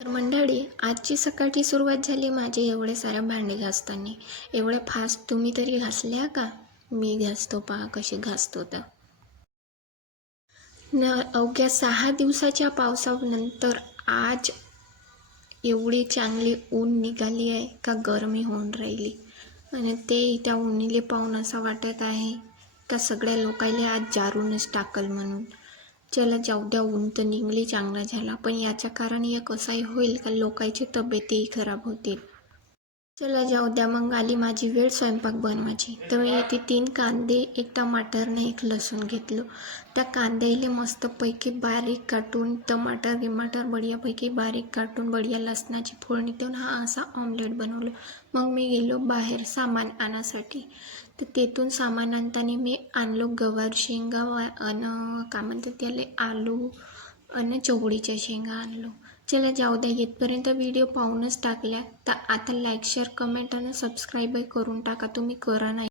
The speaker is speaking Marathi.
तर मंडळी आजची सकाळची सुरुवात झाली माझे एवढे सारे भांडे घासताना. एवढे फास्ट तुम्ही तरी घासल्या का? मी घासतो पहा कशी घासतो तर. न अवघ्या सहा दिवसाच्या पावसानंतर आज एवढी चांगली ऊन निघाली आहे का गरमी होऊन राहिली. आणि ते त्या उन्हीले पाहून असं वाटत आहे का सगळ्या लोकांनी आज जारूनच टाकल म्हणून. चला जाऊ द्या ऊन तर निघली चांगला झाला. पण याचं कारण एक असाही होईल का? लोकांची तब्येतही खराब होतील. चला जाऊ द्या मग आली माझी वेळ स्वयंपाक बनवायची तर मी इथे तीन कांदे एक टमाटर आणि एक लसूण घेतलं. त्या कांद्याला मस्तपैकी बारीक काटून टमाटर गिमाटर बढियापैकी बारीक काटून बढिया लसणाची फोडणी देऊन हा असा ऑमलेट बनवलं. मग मी गेलो बाहेर सामान आणासाठी. तर तेथून सामान आणताना मी आणलो गवार शेंगा आणि काय म्हणतात त्याला आलू आणि चवळीच्या शेंगा आणलो. चला जाऊ द्या येतपर्यंत व्हिडिओ पाहूनच टाकल्या. तर आता लाईक शेअर कमेंट आणि सबस्क्राईबही करून टाका. तुम्ही करा नाही.